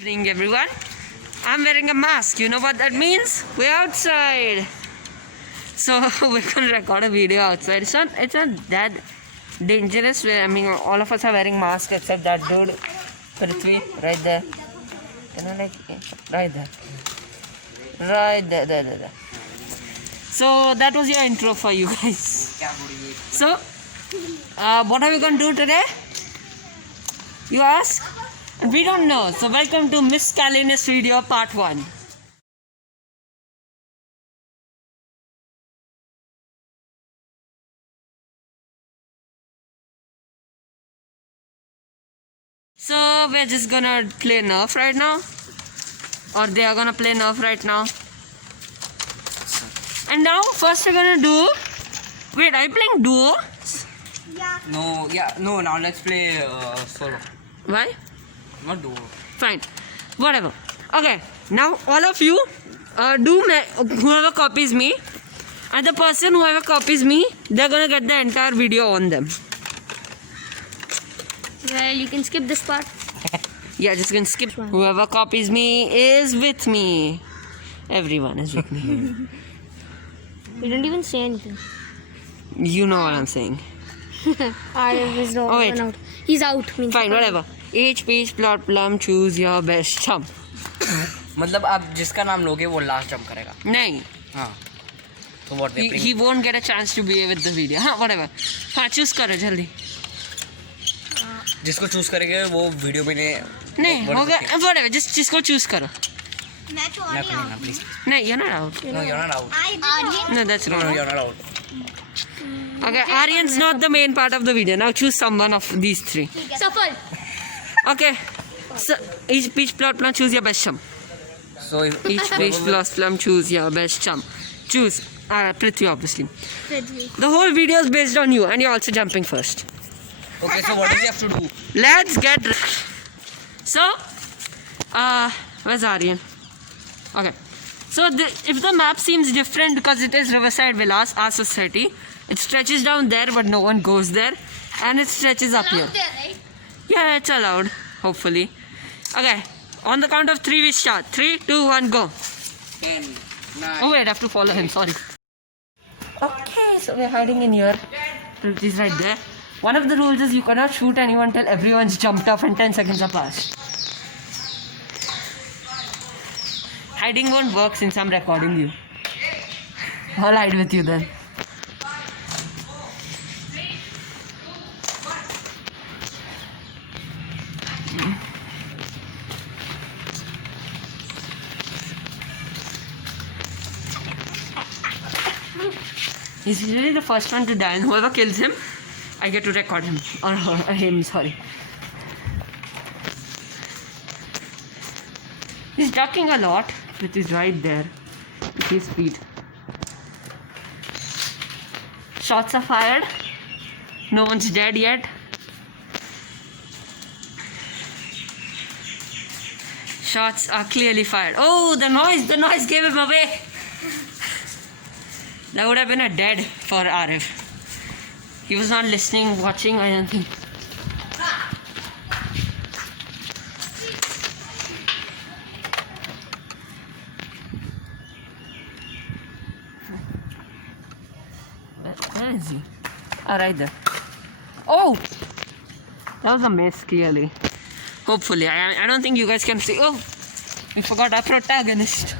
Evening, everyone. I'm wearing a mask. You know what that means? We're outside. So we're gonna record a video outside. It's not that dangerous. I mean, all of us are wearing masks except that dude, Prithvi, right there. Can I right there, there. So that was your intro for you guys. So, what are we gonna do today? You ask? We don't know. So welcome to Miss Miscellaneous Video Part 1. So we're just gonna play Nerf right now. Or they are gonna play Nerf right now. And now first we're gonna do... Wait, are you playing duo? Yeah. No, now let's play solo. Why? Not duo. Fine. Whatever. Okay. Now all of you whoever copies me, and the person whoever copies me, they're gonna get the entire video on them. Well, you can skip this part. Yeah, just gonna skip. Whoever copies me is with me. Everyone is with me. You don't even say anything. You know what I'm saying. Arif is Oh, wait. out. He's out. Means Fine, whatever. Each peach plot plum, choose your best chum. मतलब आप जिसका नाम लोगे वो last jump करेगा. नहीं. हाँ. So what they bring? He won't get a chance to be with the video. हाँ, whatever. हाँ, choose करो जल्दी. जिसको चूज करेंगे वो वीडियो में नहीं हो गया. Whatever. Just जिसको choose करो. please. नहीं, you're not out. No, you're not out. No, that's No, wrong. you're not out. Okay, Aryan's not the main part of the video. Now choose someone of these three. Shuffle. Okay. So each peach plot plum, choose your best chum. So Each peach plot plum, choose your best chum. Choose. Prithvi, obviously. Prithvi. The whole video is based on you, and you're also jumping first. Okay, so what do we have to do? Let's get. So, where's Aryan? Okay. So if the map seems different because it is Riverside Villas, our society, it stretches down there, but no one goes there, and it stretches up here. Yeah, it's allowed. Hopefully. Okay. On the count of 3, we start. 3, 2, 1, go. 10, 9. Oh wait, I have to follow him. Sorry. Okay, so we're hiding in here. He's right there. One of the rules is you cannot shoot anyone till everyone's jumped off and 10 seconds are passed. Hiding won't work since I'm recording you. I'll hide with you then. He's usually the first one to die, and whoever kills him, I get to record him. Or her, him, sorry. He's ducking a lot, which is right there. With his feet. Shots are fired. No one's dead yet. Shots are clearly fired. Oh, the noise gave him away. That would have been a dead for Arif. He was not listening, watching, or anything. Where is he? Oh, right there. Oh! That was a miss, clearly. Hopefully. I don't think you guys can see. Oh! We forgot our protagonist.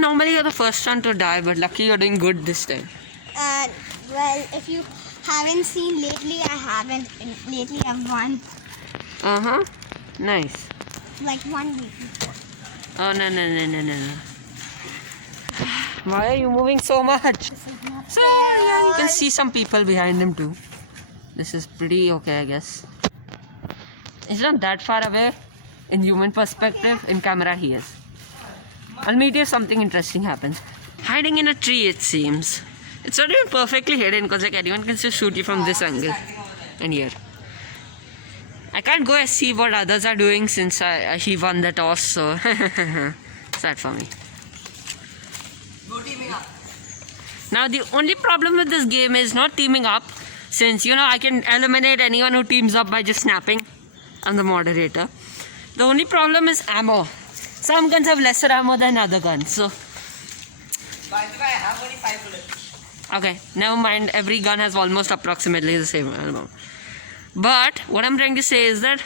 Normally you're the first one to die, but lucky you're doing good this time. Well, if you haven't seen lately, I haven't. Lately, I've won. Uh-huh. Nice. Like 1 week. Oh, no. Why are you moving so much? So, yeah, you can see some people behind him too. This is pretty okay, I guess. It's not that far away in human perspective. In camera, he is. I'll meet you if something interesting happens. Hiding in a tree, it seems. It's not even perfectly hidden because like anyone can still shoot you from this angle and here. I can't go and see what others are doing since he won the toss, so sad for me. Now the only problem with this game is not teaming up, since I can eliminate anyone who teams up by just snapping. I'm the moderator. The only problem is ammo. Some guns have lesser ammo than other guns, so By the way, I have only 5 bullets. okay, never mind. Every gun has almost approximately the same ammo. But what I'm trying to say is that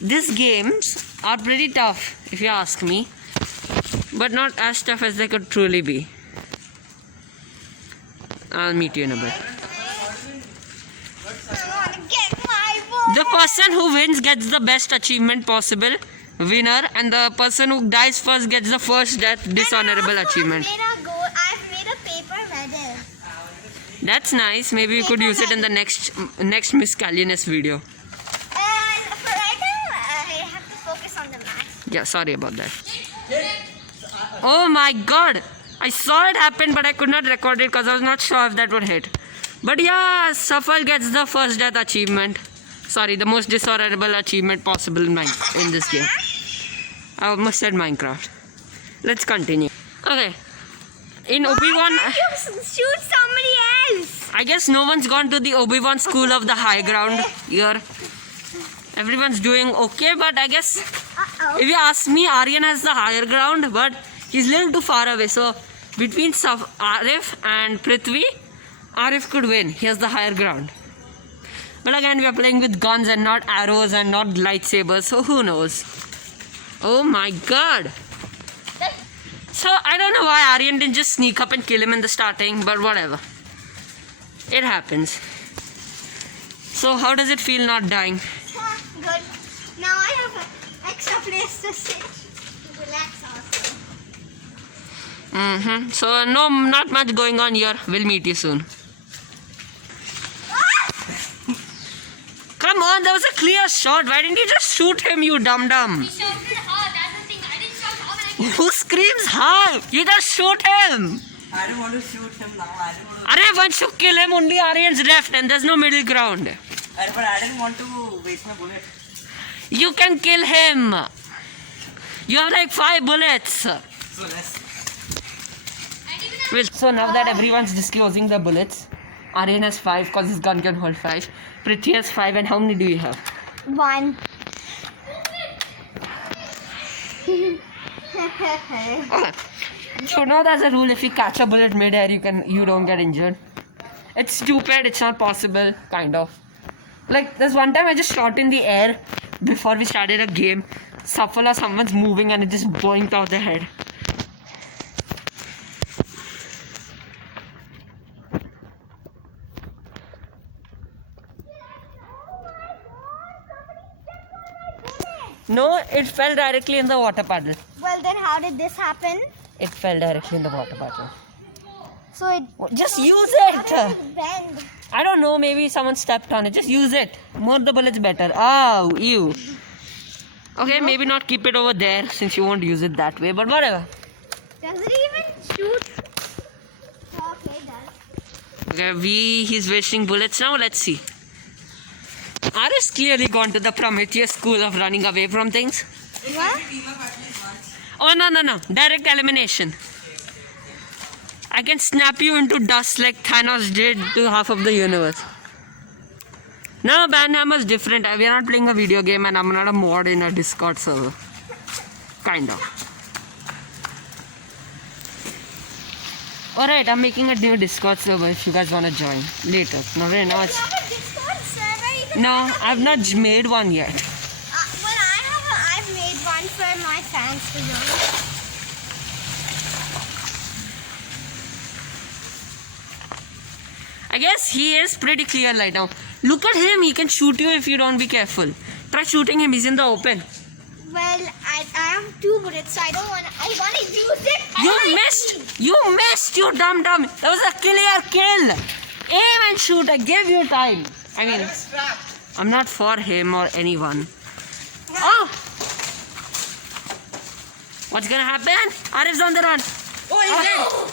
these games are pretty tough, if you ask me, but not as tough as they could truly be. I'll meet you in a bit. I want to get my boy. The person who wins gets the best achievement possible, winner, and the person who dies first gets the first death, dishonorable achievement. I've made a paper medal. That's nice. Maybe we could use it in the next Miss Callinus video. And for right now, I have to focus on the math. Yeah, sorry about that. Oh my god! I saw it happen, but I could not record it because I was not sure if that would hit. But yeah, Safal gets the first death achievement. Sorry, the most dishonorable achievement possible in this game. I almost said Minecraft. Let's continue. Okay. In Obi-Wan, Why can't you shoot somebody else? I guess no one's gone to the Obi-Wan School of the High Ground here. Everyone's doing okay, but I guess Uh-oh. if you ask me, Aryan has the higher ground, but he's a little too far away. So between Arif and Prithvi, Arif could win. He has the higher ground. But again, we are playing with guns and not arrows and not lightsabers, so who knows? Oh my god! So I don't know why Aryan didn't just sneak up and kill him in the starting, but whatever. It happens. So how does it feel not dying? Good. Now I have an extra place to sit. Relax also. So no, not much going on here. We'll meet you soon. Come on, that was a clear shot. Why didn't you just shoot him, you dum-dum? Who screams hard? You just shoot him. I don't want to shoot him now. I don't want to. Arey, once you kill him, only Aryan's left and there's no middle ground. But I didn't want to waste my bullet. You can kill him. You have like 5 bullets. So let's. Well, so now that everyone's disclosing the bullets, Aryan has 5 because his gun can hold 5. Prithvi has 5, and how many do you have? 1. So now there's a rule: if you catch a bullet mid-air, you don't get injured. It's stupid. It's not possible. Kind of. Like there's one time I just shot in the air before we started a game. Safal or someone's moving and it just boinked out the head. No, it fell directly in the water puddle. Well, then how did this happen? It fell directly in the water puddle. So it. Just use How it. did it bend? I don't know, maybe someone stepped on it. Just use it. More the bullets better. Oh, ew. Okay, maybe not keep it over there since you won't use it that way, but whatever. Does it even shoot? Okay, it does. Okay, he's wasting bullets now. Let's see. Aris clearly gone to the Prometheus school of running away from things. What? Oh, no. Direct elimination. I can snap you into dust like Thanos did to half of the universe. No, Banhammer's different. We are not playing a video game and I'm not a mod in a Discord server. Kind of. Alright, I'm making a new Discord server if you guys want to join later. No, right now it's... You have a Discord server? No, I've not made one yet. I've made one for my fans to join. I guess he is pretty clear right now. Look at him, he can shoot you if you don't be careful. Try shooting him, he's in the open. Well, I have 2 bullets, so I want to use it. You missed, you dum-dum. That was a clear kill. Aim and shoot, I gave you time. I mean, I'm not for him or anyone. Oh! What's gonna happen? Arif's on the run. Oh,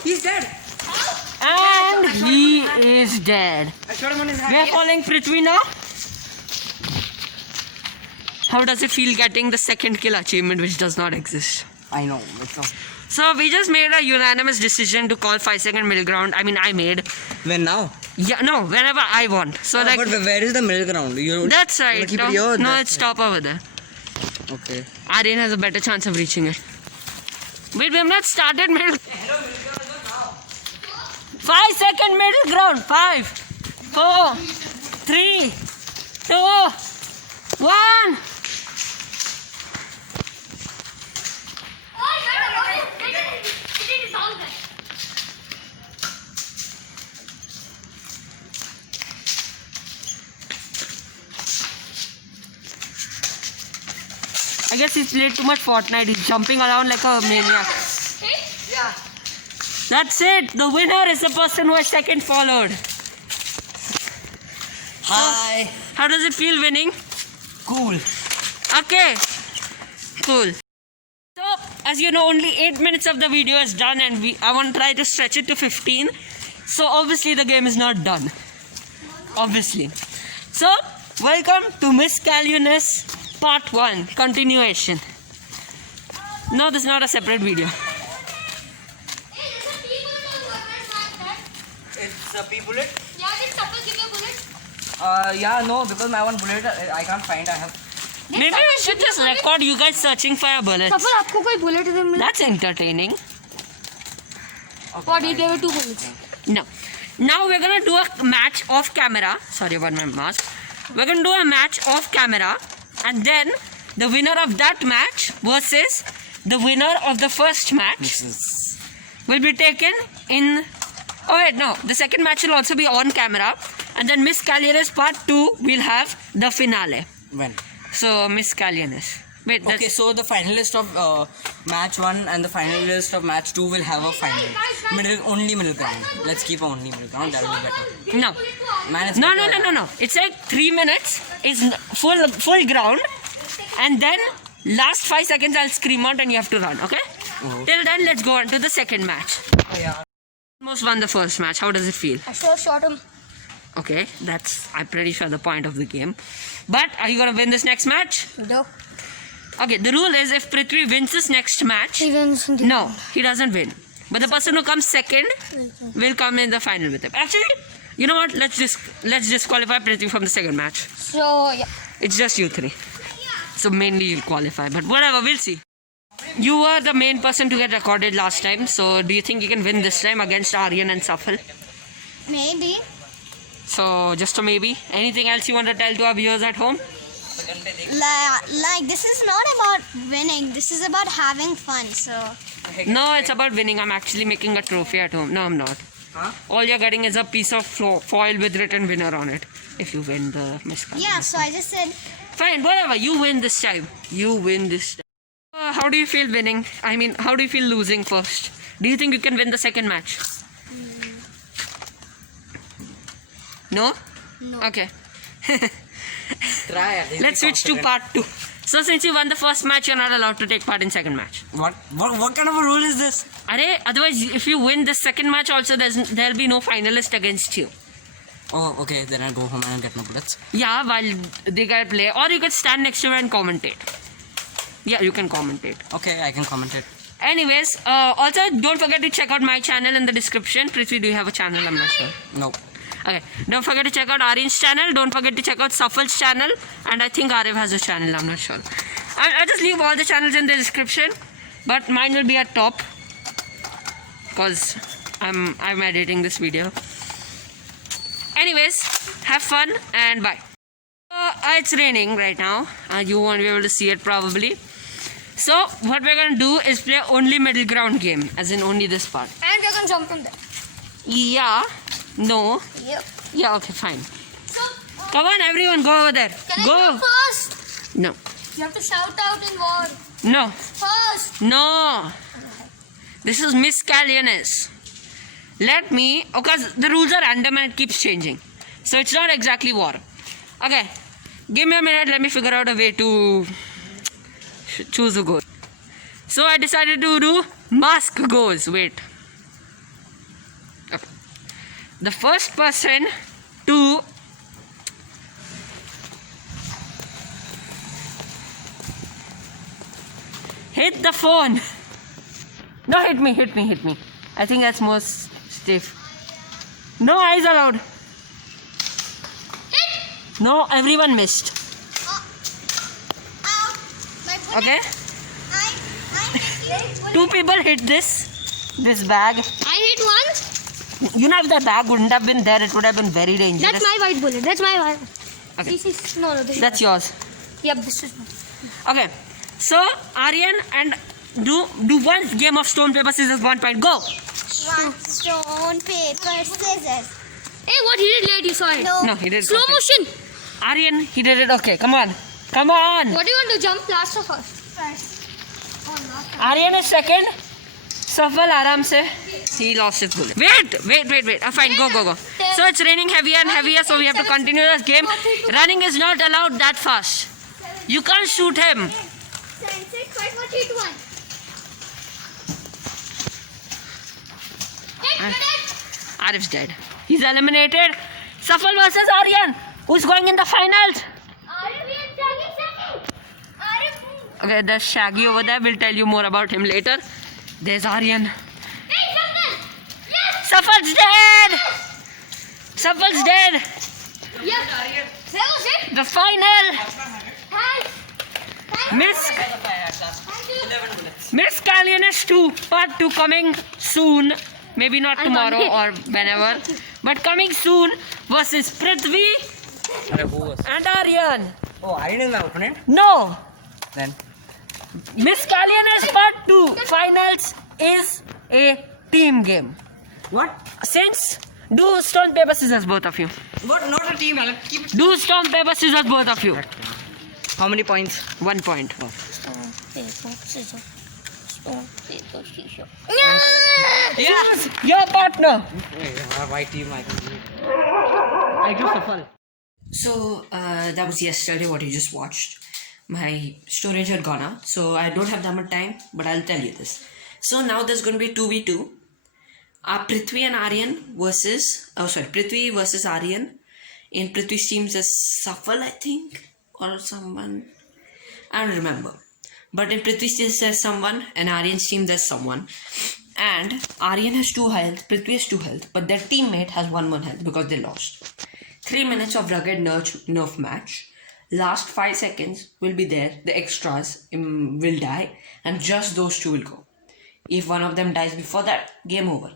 he's dead. He's dead. And he is dead. I shot him on his We are head. following Prithvi now. How does it feel getting the second kill achievement which does not exist? I know. It's not. So we just made a unanimous decision to call 5-second middle ground. I mean, I made. When now? Yeah, no, whenever I want. So like. But where is the middle ground? You That's wanna right. keep No, it here? no, That's it's top over there. Okay. Aryan has a better chance of reaching it. Wait, we have not started middle. 5-second middle ground. 5, 4, 3, 2, 1. I guess he's played too much Fortnite. He's jumping around like a maniac. Yeah. That's it. The winner is the person who has second followed. Hi. How does it feel winning? Cool. Okay. Cool. So, as you know, only 8 minutes of the video is done and I want to try to stretch it to 15. So, obviously, the game is not done. Obviously. So, welcome to Miss Calunus Part 1. Continuation. No, this is not a separate video. It's a P bullet? Yeah, did Suppal give you a bullet? Yeah, no, because my one bullet I can't find. I have. Maybe we should just record you guys searching for a bullet. Suppal, आपको कोई bullet दे मिला? That's entertaining. What, he gave you 2 bullets? No. Now we're gonna do a match off camera. Sorry about my mask. We're gonna do a match off camera, and then the winner of that match versus the winner of the first match will be taken in. Oh wait, no. The second match will also be on camera, and then Miss Calunus Part 2 will have the finale. When? So Miss Calunus. Wait, that's, Okay, so the finalist of match 1 and the finalist of match 2 will have a final. Only middle ground. Let's keep only middle ground. That will be better. no. Man, it's No, better. no. It's like 3 minutes. It's full ground, and then last 5 seconds I'll scream out and you have to run. Okay? Mhm. Till then, let's go on to the second match. Oh, yeah. Almost won the first match. How does it feel? I sure shot him. Okay, that's I'm pretty sure the point of the game. But are you gonna win this next match? No. Okay, the rule is if Prithvi wins this next match, He wins. no, he doesn't win. But the person who comes second will come in the final with him. Actually, you know what? Let's disqualify Prithvi from the second match. So, yeah. It's just you three. So mainly you'll qualify. But whatever, we'll see. You were the main person to get recorded last time. So do you think you can win this time against Aryan and Safal? Maybe. So just a maybe. Anything else you want to tell to our viewers at home? Like this is not about winning. This is about having fun. So No, it's about winning. I'm actually making a trophy at home. No, I'm not. Huh? All you're getting is a piece of foil with written winner on it. If you win the Miss Calunus. yeah. So I just said Fine, whatever. You win this time. You win this time. How do you feel winning? I mean, how do you feel losing first? Do you think you can win the second match? No? no. Okay. Try at least. Let's be switch to confident. part 2. So since you won the first match, you're not allowed to take part in second match. What kind of a rule is this? Otherwise, if you win the second match also, there'll be no finalist against you. Oh, okay. Then I'll go home and get my bullets. Yeah, while they guys play. Or you could stand next to me and commentate. Yeah, you can commentate. Okay, I can comment it. Anyways, also don't forget to check out my channel in the description. Prithvi, do you have a channel? I'm not sure. No. Okay, don't forget to check out Aryan's channel. Don't forget to check out Safal's channel. And I think Aryav has a channel. I'm not sure. I'll just leave all the channels in the description. But mine will be at top. Because I'm editing this video. Anyways, have fun and bye. It's raining right now. You won't be able to see it probably. So what we're gonna do is play only middle ground game, as in only this part. And we're gonna jump from there. Yeah. No. Yep. Yeah. Okay. Fine. So, Come on, everyone, go over there. can Go. I go first? No. You have to shout out in war. No. First. No. This is Miss Calunus. Let me, because the rules are random and it keeps changing. So it's not exactly war. Okay. Give me a minute. Let me figure out a way to choose a goal. So I decided to do mask goals. Wait. Okay. The first person to hit the phone No, hit me. I think that's more safe. No eyes allowed. No, everyone missed. Ow. My foot. Okay? I hit you. 2 people hit this bag. I hit one. You know, if that bag wouldn't have been there, it would have been very dangerous. That's my white bullet. That's my white. Okay. This is no. This That's yours. Yep, this is mine. Okay. So, Aryan, and do one game of stone, paper, scissors, 1 point. Go! 1 stone, paper, scissors. Hey, what he did late? You saw it. No, he did Slow perfect. motion. Aryan, he did it. Okay, come on. Come on. What do you want to jump last of us? First. Oh, not Aryan is second. Safal aram se. He lost his bullet. Wait. Fine, go. So it's raining heavier and heavier, so we have to continue this game. Running is not allowed that fast. You can't shoot him. Sunset, what hit one? Arif's dead. He's eliminated. Safal versus Aryan. Who's going in the finals? Okay, there's Shaggy over there. We'll tell you more about him later. There's Aryan. Safal's dead! Safal's dead! Yep. That was it. The final! Hi. Miss Kalyanis 2, part 2 coming soon. Maybe not tomorrow or whenever. But coming soon versus Prithvi and Aryan. Oh, Aryan is my opponent? No! Then. Miss Kalyanis part 2 finals is a team game. What? Since do stone, paper, scissors, both of you. What? Not a team, I'll keep it. Do stone, paper, scissors, both of you. How many points? 1 point. Yes! Your partner! White team, I can do it. I do Safal. So, that was yesterday what you just watched. My storage had gone out, so I don't have that much time, but I'll tell you this. So now there's going to be 2v2. Prithvi and Aryan versus... Prithvi versus Aryan. In Prithvi's team there's Safal, I think, or someone. I don't remember. But in Prithvi's team there's someone, and Aryan's team there's someone. And Aryan has 2 health, Prithvi has 2 health, but their teammate has 1 more health because they lost. 3 minutes of rugged nerf match. Last 5 seconds will be there. The extras will die, and just those 2 will go. If one of them dies before that, game over.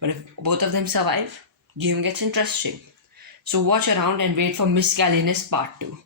But if both of them survive, game gets interesting. So watch around and wait for Miss Kalyanis part 2.